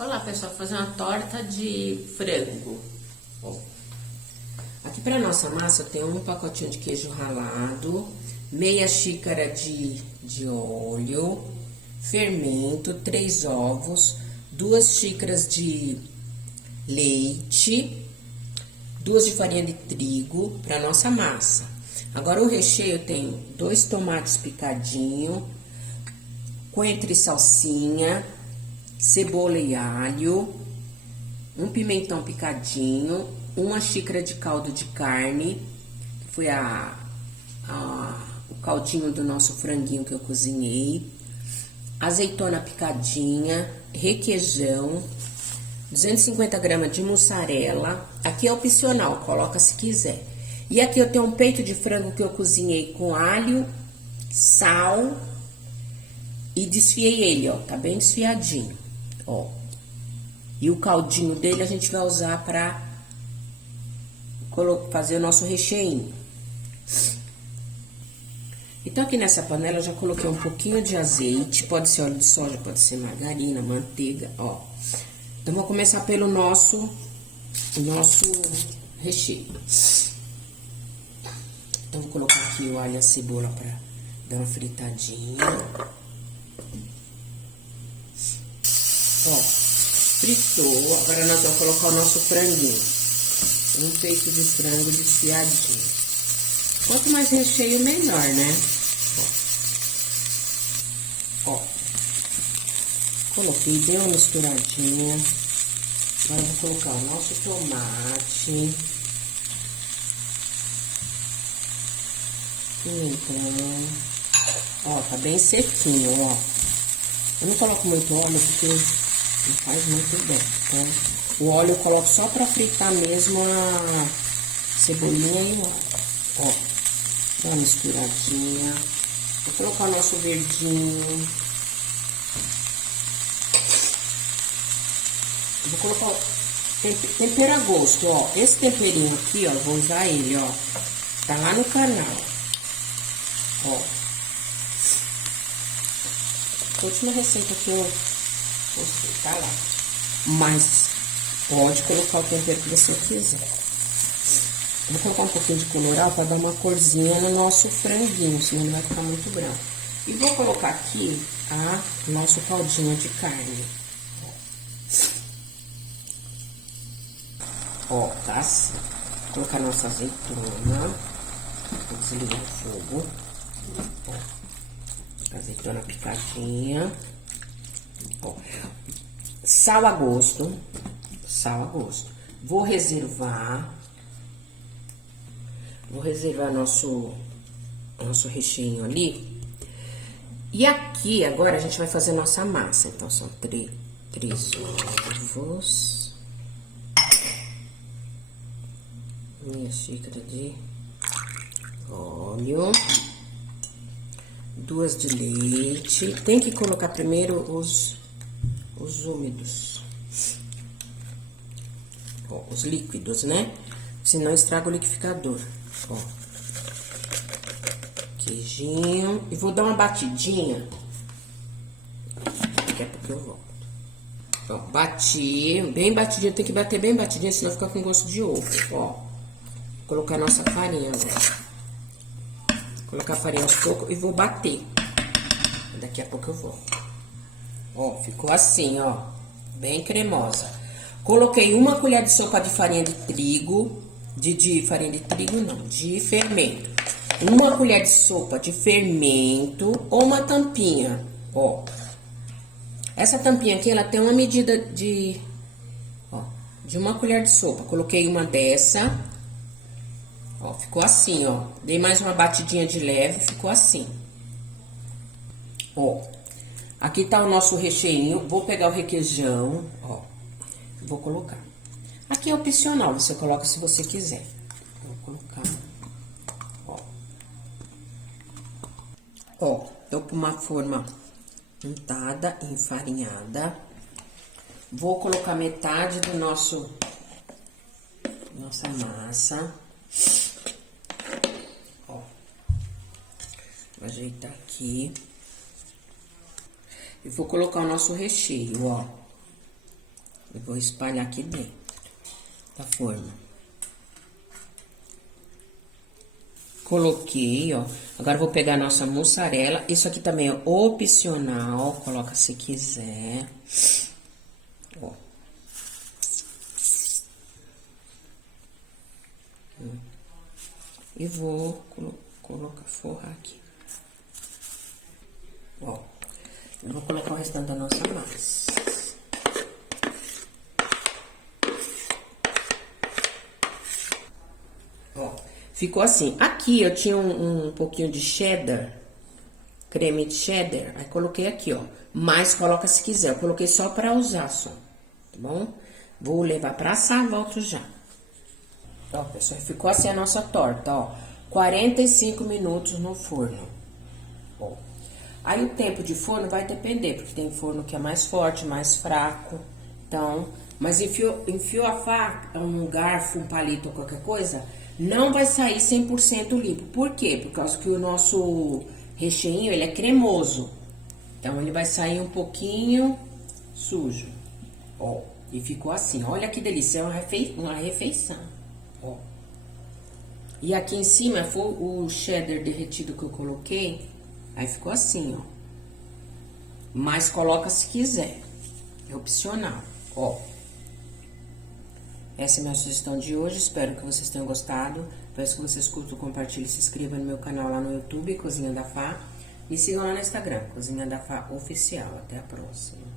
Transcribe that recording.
Olá, pessoal, vou fazer uma torta de frango. Ó, aqui para nossa massa tem um pacotinho de queijo ralado, meia xícara de óleo, fermento, 3 ovos, 2 xícaras de leite, 2 de farinha de trigo para nossa massa. Agora o recheio tem 2 tomates picadinho, coentro e salsinha, cebola e alho, um pimentão picadinho, 1 xícara de caldo de carne, que foi o caldinho do nosso franguinho que eu cozinhei, azeitona picadinha, requeijão, 250 gramas de mussarela, aqui é opcional, coloca se quiser. E aqui eu tenho um peito de frango que eu cozinhei com alho, sal e desfiei ele, ó, tá bem desfiadinho, ó. E o caldinho dele a gente vai usar pra fazer o nosso recheio. Então, aqui nessa panela eu já coloquei um pouquinho de azeite, pode ser óleo de soja, pode ser margarina, manteiga, ó. Então, vou começar pelo nosso recheio. Então, vou colocar aqui o alho e a cebola pra dar uma fritadinha. Ó, fritou. Agora nós vamos colocar o nosso franguinho. Um peito de frango desfiadinho. Quanto mais recheio, melhor, né? Ó. Coloquei, dei uma misturadinha. Agora eu vou colocar o nosso tomate. Pimentão. Ó, tá bem sequinho, ó. Eu não coloco muito óleo porque não faz muito bem. Então, o óleo eu coloco só pra fritar mesmo a cebolinha e o alho. Ó, dá uma misturadinha. Vou colocar o nosso verdinho. Vou colocar tempero a gosto, ó. Esse temperinho aqui, ó, eu vou usar ele, ó. Tá lá no canal. Ó. A última receita que eu postei, tá lá. Mas pode colocar o tempero que você quiser. Vou colocar um pouquinho de colorau pra dar uma corzinha no nosso franguinho, senão ele vai ficar muito branco. E vou colocar aqui o nosso caldinho de carne. Ó, tá assim. Vou colocar nossa azeitona. Vou desligar o fogo. Ó. Azeitona picadinha. Ó. Sal a gosto. Sal a gosto. Vou reservar nosso recheio ali. E aqui, agora, a gente vai fazer nossa massa. Então, são 3 ovos. Meia xícara de óleo. 2 de leite. Tem que colocar primeiro os úmidos. Ó, os líquidos, né? Senão estraga o liquidificador. Ó. Queijinho. E vou dar uma batidinha. Daqui a pouco eu volto. Ó, bati. Bem batidinho. Tem que bater bem batidinho, senão fica com gosto de ovo. Ó. Vou colocar a nossa farinha agora. Colocar a farinha aos poucos e vou bater. Daqui a pouco eu volto. Ó, ficou assim, ó. Bem cremosa. Coloquei 1 colher de sopa de farinha de trigo. De farinha de trigo, não. De fermento. 1 colher de sopa de fermento ou uma tampinha. Ó. Essa tampinha aqui, ela tem uma medida de 1 colher de sopa. Coloquei uma dessa. Ó, ficou assim, ó. Dei mais uma batidinha de leve, ficou assim. Ó. Aqui tá o nosso recheinho. Vou pegar o requeijão, ó. Vou colocar. Aqui é opcional, você coloca se você quiser. Vou colocar. Ó. Ó, tô com uma forma untada, enfarinhada. Vou colocar metade do nossa massa. Ó. Vou ajeitar aqui. E vou colocar o nosso recheio, ó. Eu vou espalhar aqui dentro da forma. Coloquei, ó. Agora, eu vou pegar a nossa mussarela. Isso aqui também é opcional. Coloca se quiser. Ó. E vou colocar, forrar aqui. Ó. Eu vou colocar o restante da nossa massa. Ó. Ficou assim. Aqui eu tinha um pouquinho de cheddar, creme de cheddar. Aí coloquei aqui, ó. Mas coloca se quiser. Eu coloquei só pra usar, só. Tá bom? Vou levar pra assar, volto já. Ó, pessoal, ficou assim a nossa torta, ó. 45 minutos no forno. Ó. Aí o tempo de forno vai depender, porque tem forno que é mais forte, mais fraco. Então, mas enfio a faca, um garfo, um palito ou qualquer coisa, não vai sair 100% limpo. Por quê? Por causa que o nosso recheinho, ele é cremoso. Então, ele vai sair um pouquinho sujo. Ó, e ficou assim. Olha que delícia, é uma refeição. Ó. E aqui em cima foi o cheddar derretido que eu coloquei. Aí ficou assim, ó. Mas coloca se quiser. É opcional, ó. Essa é a minha sugestão de hoje, espero que vocês tenham gostado. Peço que vocês curtam, compartilhem, se inscrevam no meu canal lá no YouTube, Cozinha da Fá. E sigam lá no Instagram, Cozinha da Fá Oficial. Até a próxima.